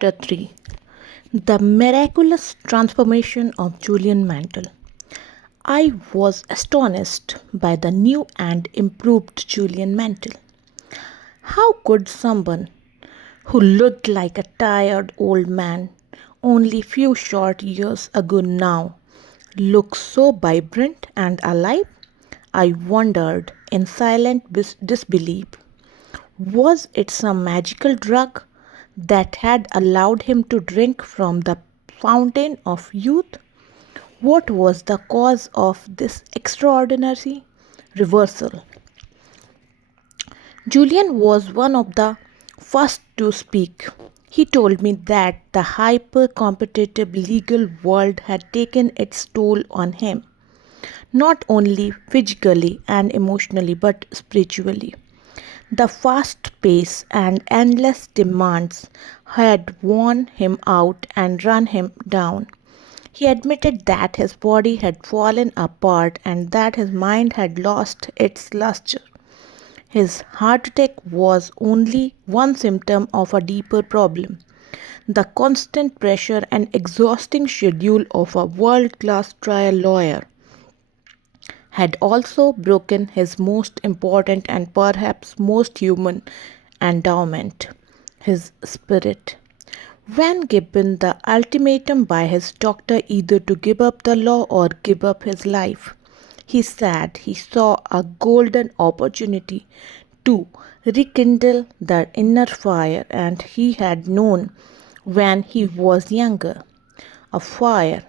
Chapter 3. The Miraculous Transformation of Julian Mantle. I was astonished by the new and improved Julian Mantle. How could someone who looked like a tired old man only few short years ago now look so vibrant and alive? I wondered in silent disbelief. Was it some magical drug that had allowed him to drink from the fountain of youth? What was the cause of this extraordinary reversal? Julian was one of the first to speak. He told me that the hyper competitive legal world had taken its toll on him, not only physically and emotionally but spiritually. The fast pace and endless demands had worn him out and run him down. He admitted that his body had fallen apart and that his mind had lost its luster. His heart attack was only one symptom of a deeper problem. The constant pressure and exhausting schedule of a world class trial lawyer had also broken his most important and perhaps most human endowment, his spirit. When given the ultimatum by his doctor either to give up the law or give up his life, he said he saw a golden opportunity to rekindle the inner fire and he had known when he was younger. A fire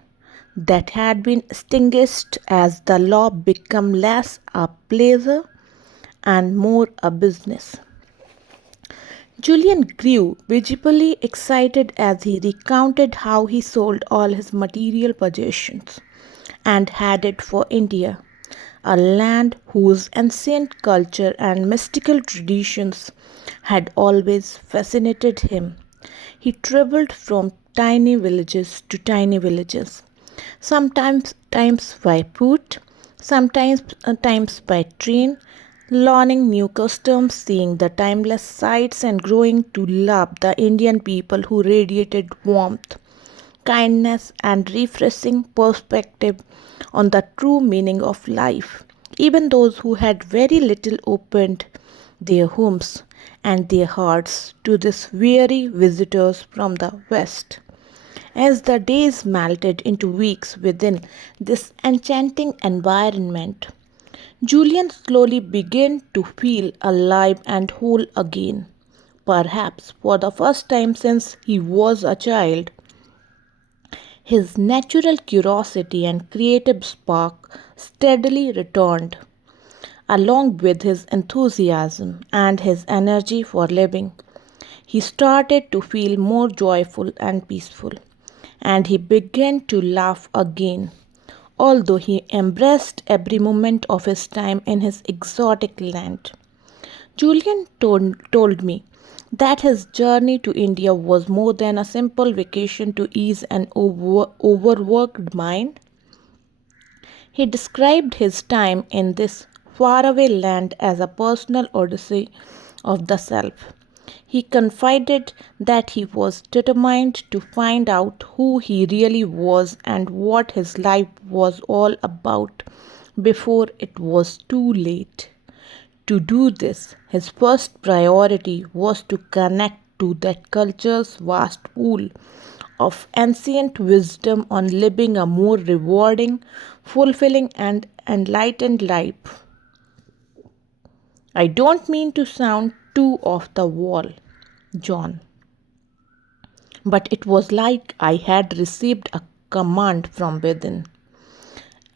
that had been extinguished as the law became less a pleasure and more a business. Julian grew visibly excited as he recounted how he sold all his material possessions and headed for India, a land whose ancient culture and mystical traditions had always fascinated him. He traveled from tiny villages to tiny villages, sometimes times by foot, sometimes times by train, learning new customs, seeing the timeless sights, and growing to love the Indian people who radiated warmth, kindness, and refreshing perspective on the true meaning of life. Even those who had very little opened their homes and their hearts to these weary visitors from the West. As the days melted into weeks within this enchanting environment, Julian slowly began to feel alive and whole again. Perhaps for the first time since he was a child, his natural curiosity and creative spark steadily returned, along with his enthusiasm and his energy for living. He started to feel more joyful and peaceful, and he began to laugh again, although he embraced every moment of his time in his exotic land. Julian told me that his journey to India was more than a simple vacation to ease an overworked mind. He described his time in this faraway land as a personal odyssey of the self. He confided that he was determined to find out who he really was and what his life was all about before it was too late. To do this, his first priority was to connect to that culture's vast pool of ancient wisdom on living a more rewarding, fulfilling, and enlightened life. I don't mean to sound too off the wall, John, but it was like I had received a command from within,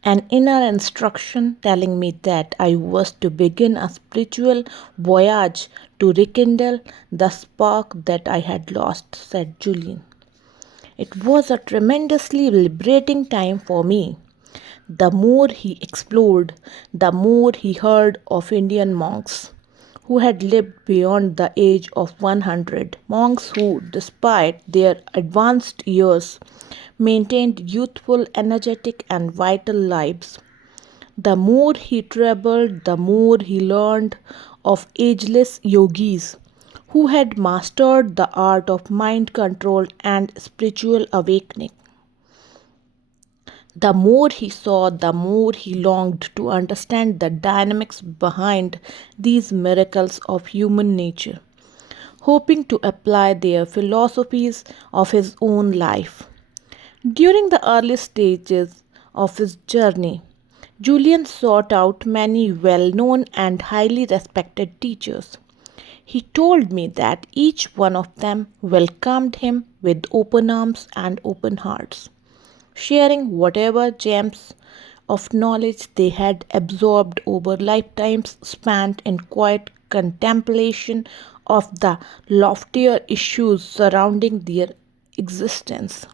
an inner instruction telling me that I was to begin a spiritual voyage to rekindle the spark that I had lost, said Julian. It was a tremendously liberating time for me. The more he explored, the more he heard of Indian monks who had lived beyond the age of 100, monks who, despite their advanced years, maintained youthful, energetic, and vital lives. The more he traveled, the more he learned of ageless yogis who had mastered the art of mind control and spiritual awakening. The more he saw, the more he longed to understand the dynamics behind these miracles of human nature, hoping to apply their philosophies of his own life. During the early stages of his journey, Julian sought out many well known and highly respected teachers. He told me that each one of them welcomed him with open arms and open hearts, sharing whatever gems of knowledge they had absorbed over lifetimes spent in quiet contemplation of the loftier issues surrounding their existence.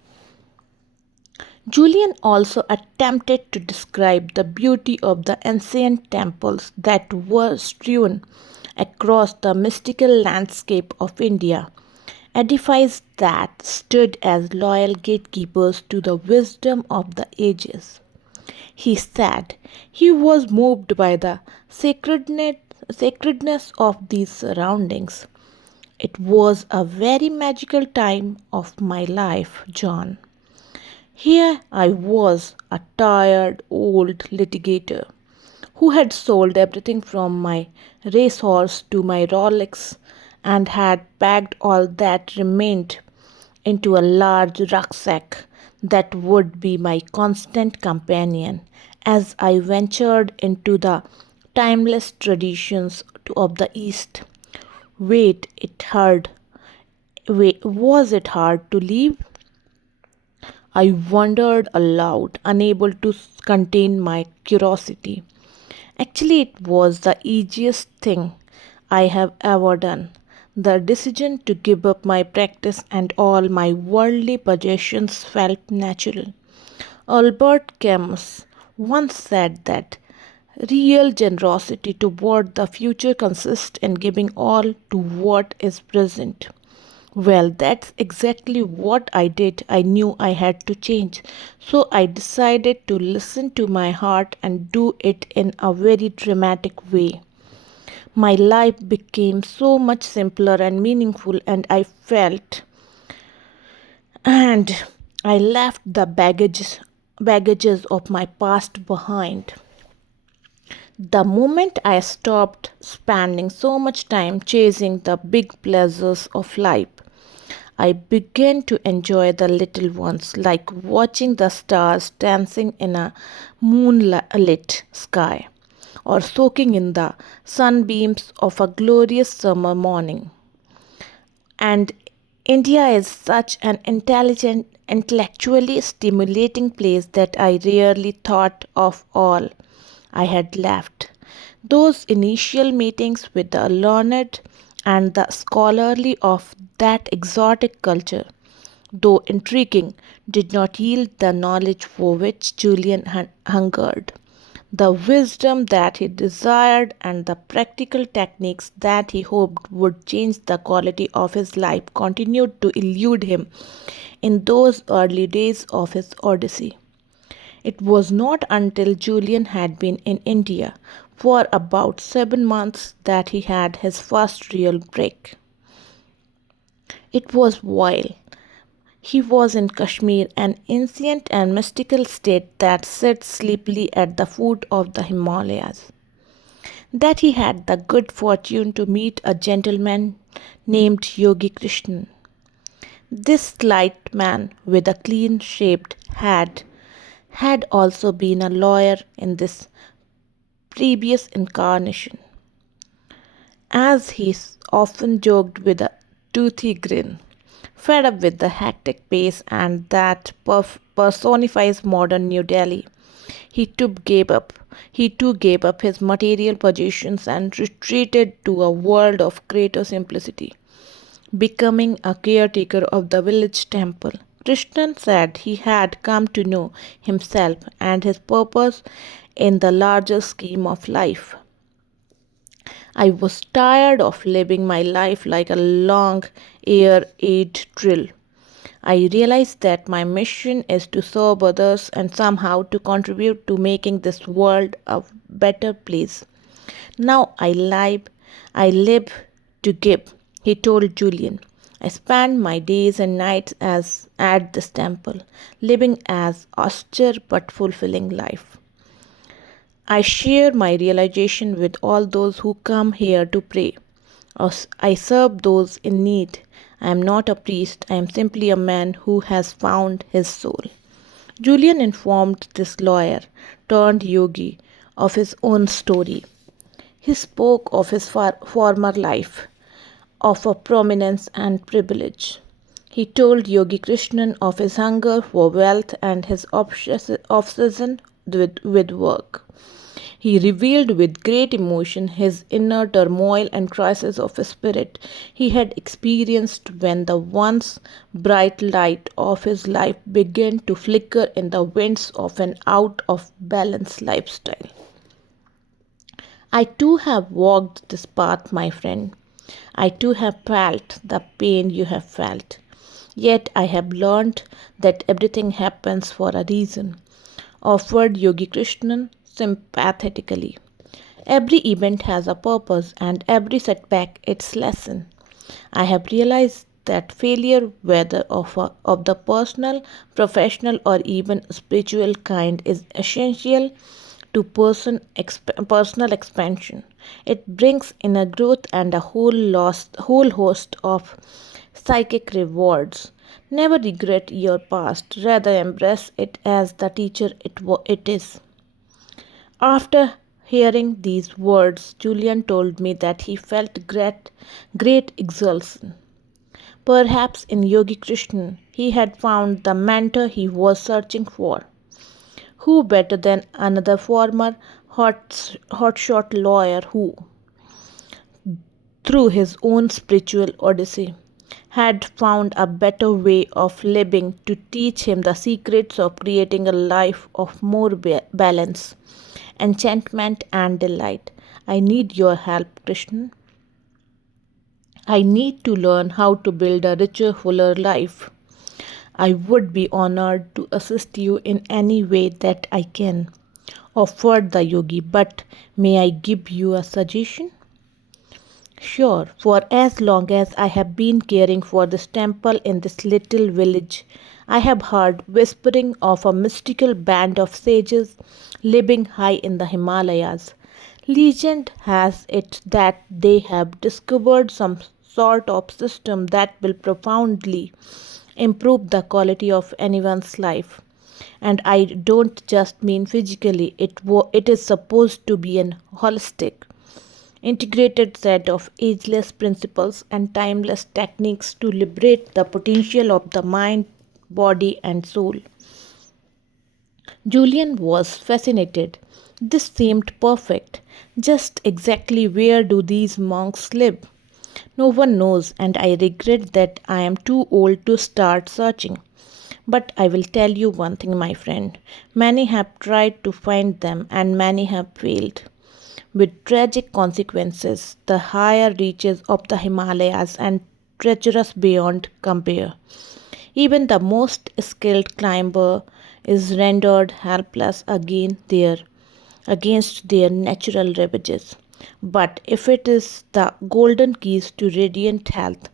Julian also attempted to describe the beauty of the ancient temples that were strewn across the mystical landscape of India, edifices that stood as loyal gatekeepers to the wisdom of the ages. He said he was moved by the sacredness of these surroundings. It was a very magical time of my life, John. Here I was, a tired old litigator who had sold everything from my racehorse to my Rolex and had packed all that remained into a large rucksack that would be my constant companion as I ventured into the timeless traditions of the East. Wait, it hard. Wait, was it hard to leave? I wondered aloud, unable to contain my curiosity. Actually, it was the easiest thing I have ever done. The decision to give up my practice and all my worldly possessions felt natural. Albert Camus once said that real generosity toward the future consists in giving all to what is present. Well, that's exactly what I did. I knew I had to change. So I decided to listen to my heart and do it in a very dramatic way. My life became so much simpler and meaningful, and I left the baggages of my past behind. The moment I stopped spending so much time chasing the big pleasures of life, I began to enjoy the little ones, like watching the stars dancing in a moonlit sky, or soaking in the sunbeams of a glorious summer morning. And India is such an intellectually stimulating place that I rarely thought of all I had left. Those initial meetings with the learned and the scholarly of that exotic culture, though intriguing, did not yield the knowledge for which Julian hungered. The wisdom that he desired and the practical techniques that he hoped would change the quality of his life continued to elude him in those early days of his odyssey. It was not until Julian had been in India for about 7 months that he had his first real break. It was while he was in Kashmir, an ancient and mystical state that sits sleepily at the foot of the Himalayas, that he had the good fortune to meet a gentleman named Yogi Krishnan. This slight man with a clean shaved head had also been a lawyer in this previous incarnation, as he often joked with a toothy grin. Fed up with the hectic pace and that personifies modern New Delhi, he too gave up. He too gave up his material possessions and retreated to a world of greater simplicity, becoming a caretaker of the village temple. Krishnan said he had come to know himself and his purpose in the larger scheme of life. I was tired of living my life like a long air aid drill. I realized that my mission is to serve others and somehow to contribute to making this world a better place. Now I live to give. He told Julian, I spend my days and nights as at this temple, living as austere but fulfilling life. I share my realization with all those who come here to pray. I serve those in need. I am not a priest, I am simply a man who has found his soul. Julian informed this lawyer turned yogi of his own story. He spoke of his former life, of a prominence and privilege. He told Yogi Krishnan of his hunger for wealth and his obsession with work. He revealed with great emotion his inner turmoil and crisis of spirit he had experienced when the once bright light of his life began to flicker in the winds of an out of balance lifestyle. I too have walked this path, my friend. I too have felt the pain you have felt. Yet I have learned that everything happens for a reason, offered Yogi Krishnan sympathetically. Every event has a purpose and every setback its lesson. I have realized that failure, whether of the personal, professional, or even spiritual kind, is essential to personal expansion. It brings inner growth and a whole host of psychic rewards. Never regret your past, rather embrace it as the teacher it is. After hearing these words, Julian told me that he felt great exultation. Perhaps in Yogi Krishnan he had found the mentor he was searching for. Who better than another former hotshot lawyer who, through his own spiritual odyssey, had found a better way of living to teach him the secrets of creating a life of more balance, enchantment, and delight. I need your help, Krishna. I need to learn how to build a richer, fuller life. I would be honored to assist you in any way that I can, offered the yogi. But may I give you a suggestion? Sure, for as long as I have been caring for this temple in this little village, I have heard whispering of a mystical band of sages living high in the Himalayas. Legend has it that they have discovered some sort of system that will profoundly improve the quality of anyone's life. And I don't just mean physically, it is supposed to be an holistic integrated set of ageless principles and timeless techniques to liberate the potential of the mind, body, and soul. Julian was fascinated. This seemed perfect. Just exactly where do these monks live? No one knows, and I regret that I am too old to start searching. But I will tell you one thing, my friend. Many have tried to find them, and many have failed with tragic consequences. The higher reaches of the Himalayas and treacherous beyond compare. Even the most skilled climber is rendered helpless against their natural ravages. But if it is the golden keys to radiant health,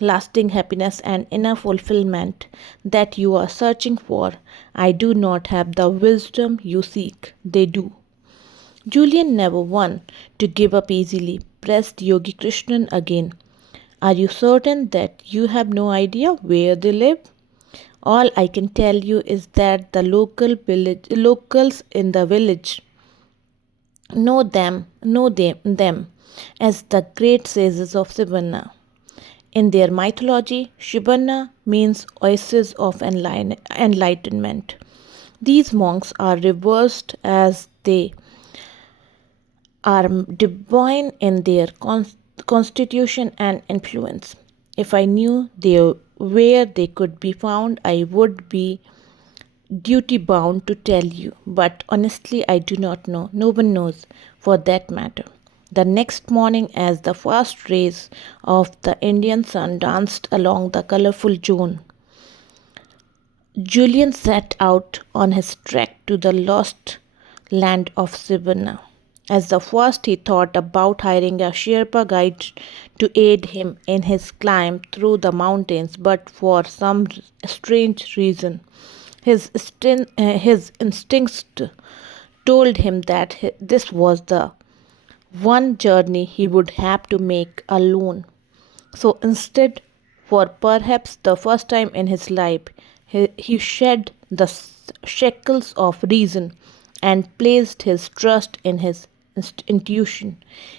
lasting happiness, and inner fulfillment that you are searching for, I do not have the wisdom you seek. They do. Julian, never one to give up easily, pressed Yogi Krishnan again. Are you certain that you have no idea where they live? All I can tell you is that the locals in the village know them as the great sages of Sivanna. In their mythology, Shibana means oasis of enlightenment. These monks are reversed as they are divine in their constitution and influence. If I knew where they could be found, I would be duty bound to tell you. But honestly, I do not know. No one knows, for that matter. The next morning, as the first rays of the Indian sun danced along the colorful zone, Julian set out on his trek to the lost land of Sivana. As the first, he thought about hiring a Sherpa guide to aid him in his climb through the mountains, but for some strange reason, his instincts told him that this was the one journey he would have to make alone. So instead, for perhaps the first time in his life, he shed the shackles of reason and placed his trust in his intuition.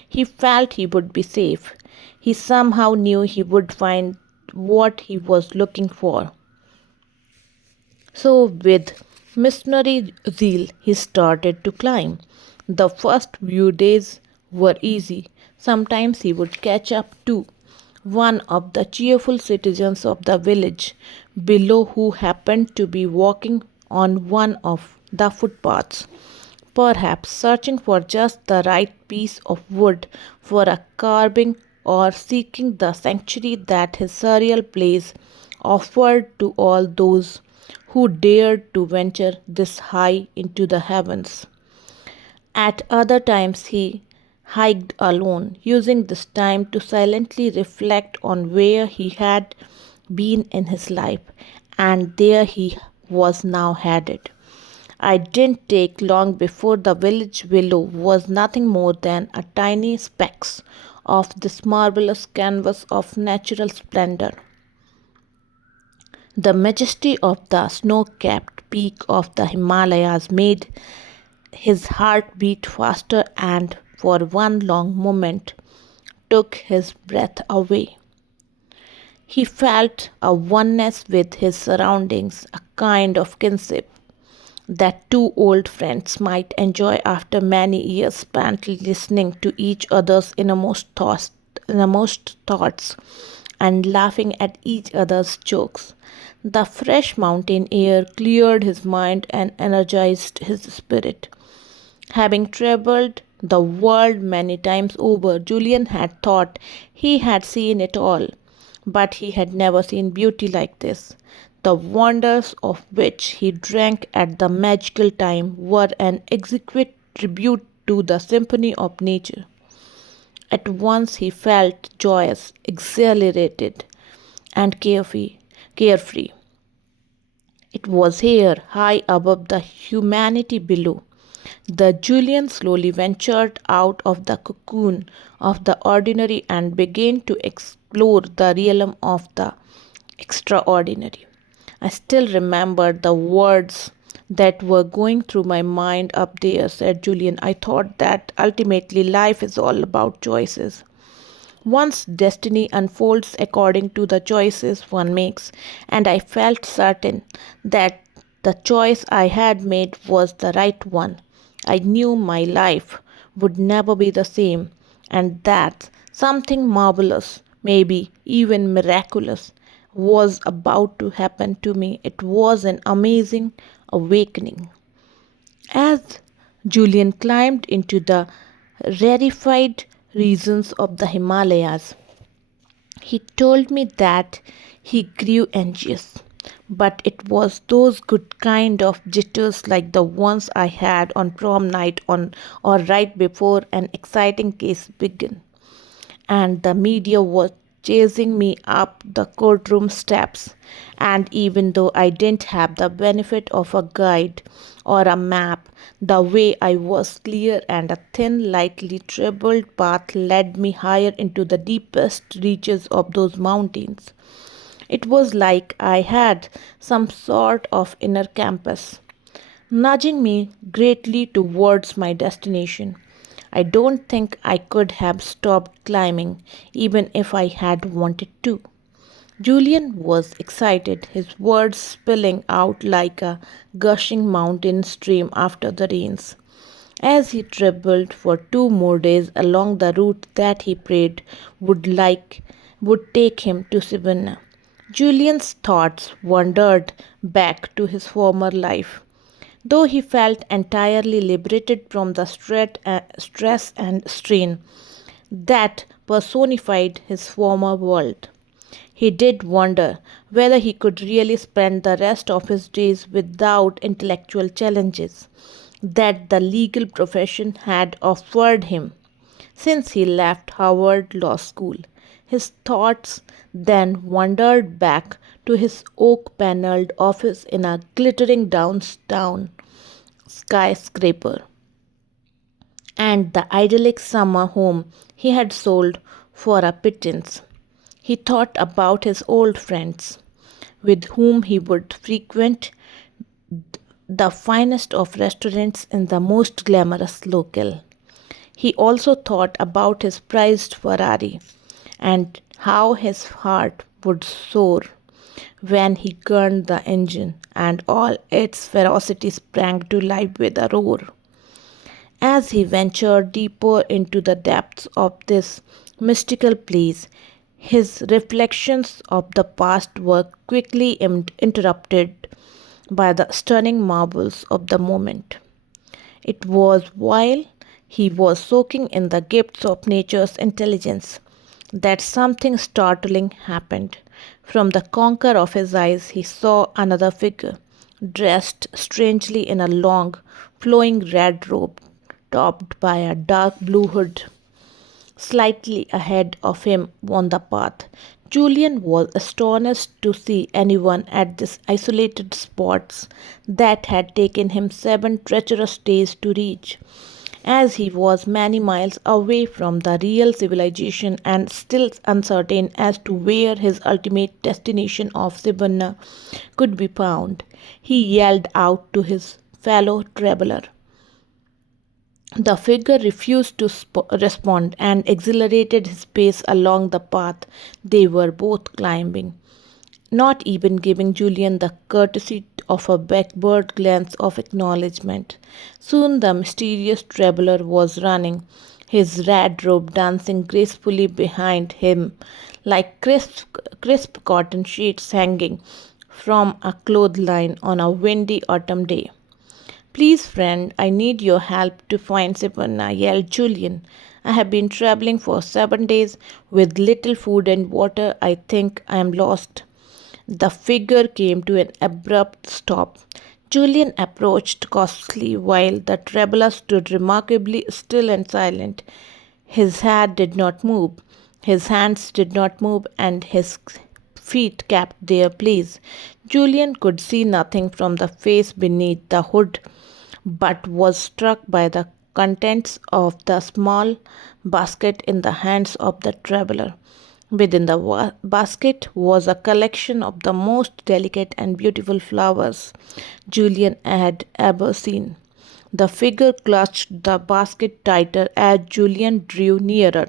He felt he would be safe. He somehow knew he would find what he was looking for. So, with missionary zeal, he started to climb. The first few days were easy. Sometimes he would catch up to one of the cheerful citizens of the village below who happened to be walking on one of the footpaths, perhaps searching for just the right piece of wood for a carving or seeking the sanctuary that his surreal place offered to all those who dared to venture this high into the heavens. At other times, he hiked alone, using this time to silently reflect on where he had been in his life and there he was now headed. I didn't take long before the village below was nothing more than a tiny specks of this marvelous canvas of natural splendor. The majesty of the snow capped peak of the Himalayas made his heart beat faster and for one long moment took his breath away. He felt a oneness with his surroundings, a kind of kinship that two old friends might enjoy after many years spent listening to each other's innermost thoughts and laughing at each other's jokes. The fresh mountain air cleared his mind and energized his spirit. Having traveled the world many times over, Julian had thought he had seen it all, but he had never seen beauty like this. The wonders of which he drank at the magical time were an exquisite tribute to the symphony of nature. At once he felt joyous, exhilarated, and carefree. It was here, high above the humanity below. The Julian slowly ventured out of the cocoon of the ordinary and began to explore the realm of the extraordinary. I still remember the words that were going through my mind up there, said Julian. I thought that ultimately life is all about choices. One's destiny unfolds according to the choices one makes, and I felt certain that the choice I had made was the right one. I knew my life would never be the same, and that something marvelous, maybe even miraculous, was about to happen to me. It was an amazing awakening. As Julian climbed into the rarefied regions of the Himalayas, he told me that he grew anxious, but it was those good kind of jitters like the ones I had on prom night on or right before an exciting case began. And the media was chasing me up the courtroom steps. And even though I didn't have the benefit of a guide or a map, the way I was clear and a thin, lightly traveled path led me higher into the deepest reaches of those mountains. It was like I had some sort of inner compass nudging me greatly towards my destination. I don't think I could have stopped climbing even if I had wanted to. Julian was excited, his words spilling out like a gushing mountain stream after the rains. As he traveled for 2 more days along the route that he prayed would take him to Savannah, Julian's thoughts wandered back to his former life. Though he felt entirely liberated from the stress and strain that personified his former world, he did wonder whether he could really spend the rest of his days without intellectual challenges. that the legal profession had offered him since he left Harvard Law School. His thoughts then wandered back to his oak paneled office in a glittering downtown skyscraper and the idyllic summer home he had sold for a pittance. He thought about his old friends, with whom he would frequent the finest of restaurants in the most glamorous local. He also thought about his prized Ferrari and how his heart would soar when he gunned the engine and all its ferocity sprang to life with a roar. As he ventured deeper into the depths of this mystical place, his reflections of the past were quickly interrupted by the stunning marvels of the moment. It was while he was soaking in the gifts of nature's intelligence that something startling happened. From the corner of his eyes, he saw another figure, dressed strangely in a long, flowing red robe topped by a dark blue hood. Slightly ahead of him on the path, Julian was astonished to see anyone at this isolated spot that had taken him 7 treacherous days to reach, as he was many miles away from the real civilization and still uncertain as to where his ultimate destination of Sibunna could be found. He yelled out to his fellow traveler. The figure refused to respond and accelerated his pace along the path they were both climbing, not even giving Julian the courtesy of a backward glance of acknowledgement. Soon the mysterious traveller was running, his red robe dancing gracefully behind him, like crisp cotton sheets hanging from a clothesline on a windy autumn day. Please, friend, I need your help to find Sipana, yelled Julian. I have been traveling for 7 days with little food and water. I think I am lost. The figure came to an abrupt stop. Julian approached cautiously while the traveler stood remarkably still and silent. His head did not move, his hands did not move, and his feet kept their place. Julian could see nothing from the face beneath the hood, but was struck by the contents of the small basket in the hands of the traveler. Within the basket was a collection of the most delicate and beautiful flowers Julian had ever seen. The figure clutched the basket tighter as Julian drew nearer,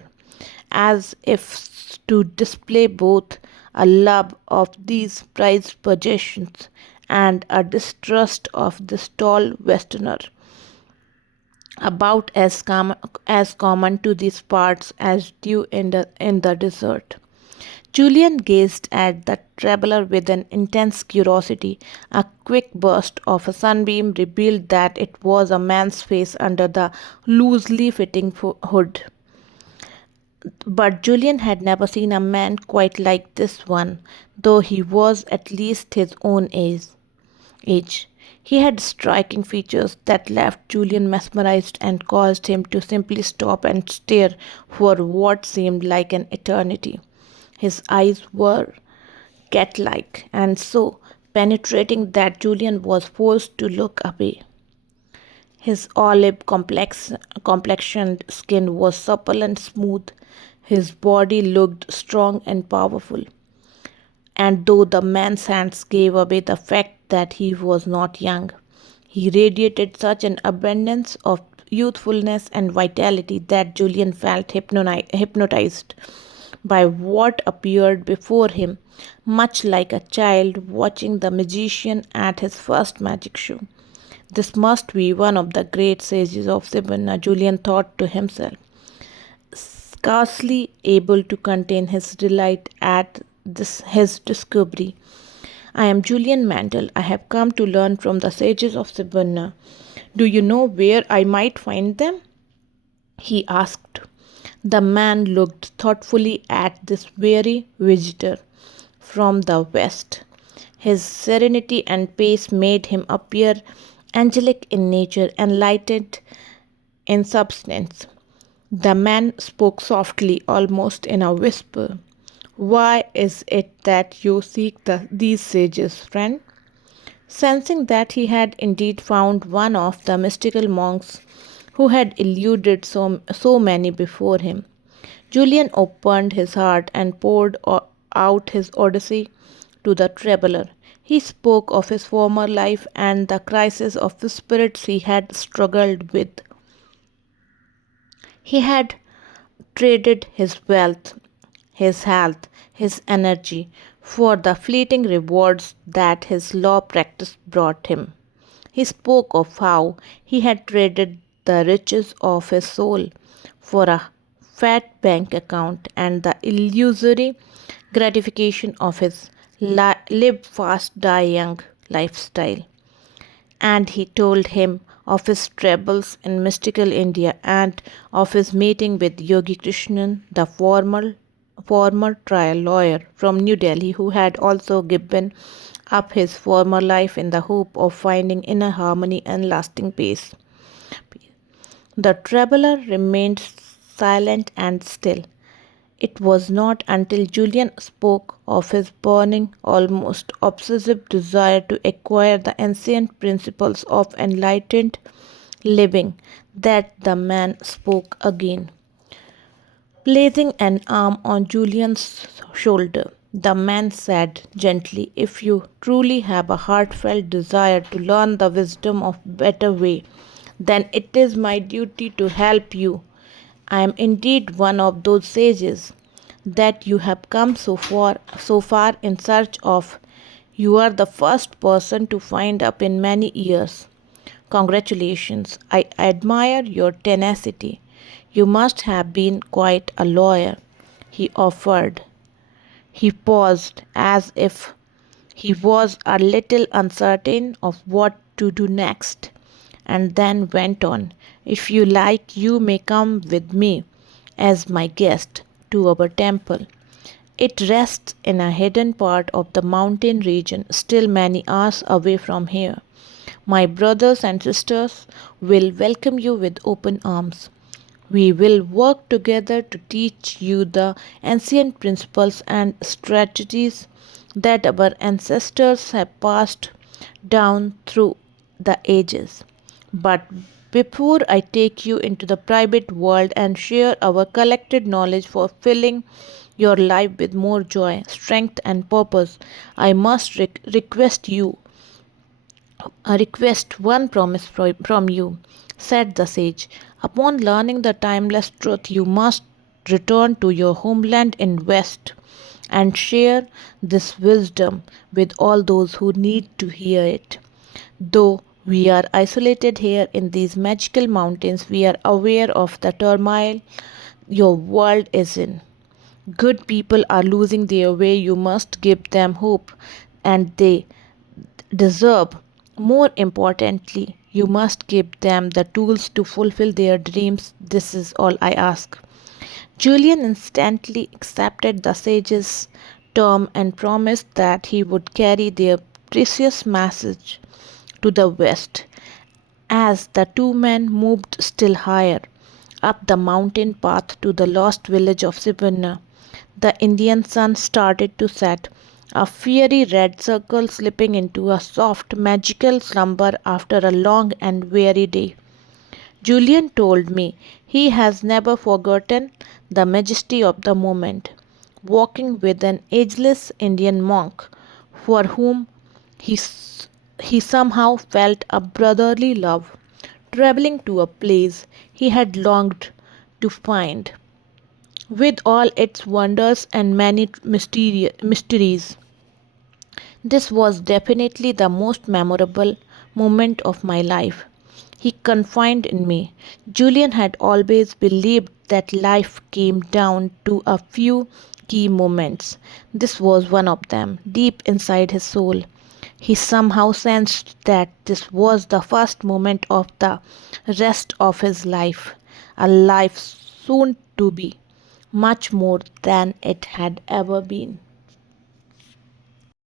as if to display both a love of these prized possessions and a distrust of this tall Westerner, about as common to these parts as dew in the desert. Julian gazed at the traveler with an intense curiosity. A quick burst of a sunbeam revealed that it was a man's face under the loosely fitting hood. But Julian had never seen a man quite like this one, though he was at least his own age. He had striking features that left Julian mesmerized and caused him to simply stop and stare for what seemed like an eternity. His eyes were cat like and so penetrating that Julian was forced to look away. His olive complexioned skin was supple and smooth. His body looked strong and powerful. And though the man's hands gave away the fact that he was not young, he radiated such an abundance of youthfulness and vitality that Julian felt hypnotized by what appeared before him, much like a child watching the magician at his first magic show. This must be one of the great sages of Sibunna, Julian thought to himself, scarcely able to contain his delight at his discovery. I am Julian Mantle. I have come to learn from the sages of Sibunna. Do you know where I might find them? He asked. The man looked thoughtfully at this weary visitor from the west. His serenity and pace made him appear angelic in nature, enlightened in substance. The man spoke softly, almost in a whisper. Why is it that you seek these sages, friend? Sensing that he had indeed found one of the mystical monks who had eluded so many before him, Julian opened his heart and poured out his odyssey to the traveler. He spoke of his former life and the crisis of the spirits he had struggled with. He had traded his wealth, his health, his energy for the fleeting rewards that his law practice brought him. He spoke of how he had traded the riches of his soul for a fat bank account and the illusory gratification of his live fast, die young lifestyle. And he told him of his travels in mystical India and of his meeting with Yogi Krishnan, the former trial lawyer from New Delhi, who had also given up his former life in the hope of finding inner harmony and lasting peace. The traveler remained silent and still. It was not until Julian spoke of his burning, almost obsessive desire to acquire the ancient principles of enlightened living that the man spoke again. Placing an arm on Julian's shoulder, the man said gently, if you truly have a heartfelt desire to learn the wisdom of better way, then it is my duty to help you. I am indeed one of those sages that you have come so far in search of. You are the first person to find up in many years. Congratulations. I admire your tenacity. You must have been quite a lawyer, he offered. He paused as if he was a little uncertain of what to do next, and then went on. If you like, you may come with me as my guest to our temple. It rests in a hidden part of the mountain region, still many hours away from here. My brothers and sisters will welcome you with open arms. We will work together to teach you the ancient principles and strategies that our ancestors have passed down through the ages. But before I take you into the private world and share our collected knowledge for filling your life with more joy, strength, and purpose, I must request one promise from you, said the sage. Upon learning the timeless truth, you must return to your homeland in West and share this wisdom with all those who need to hear it. Though we are isolated here in these magical mountains, we are aware of the turmoil your world is in. Good people are losing their way. You must give them hope, and they deserve. More importantly, you must give them the tools to fulfill their dreams. This is all I ask. Julian instantly accepted the sage's term and promised that he would carry their precious message to the west. As the two men moved still higher up the mountain path to the lost village of Sibunna, the Indian sun started to set, a fiery red circle slipping into a soft, magical slumber after a long and weary day. Julian told me he has never forgotten the majesty of the moment, walking with an ageless Indian monk for whom he somehow felt a brotherly love, traveling to a place he had longed to find, with all its wonders and many mysteries. This was definitely the most memorable moment of my life. He confided in me. Julian had always believed that life came down to a few key moments. This was one of them, deep inside his soul. He somehow sensed that this was the first moment of the rest of his life, a life soon to be much more than it had ever been.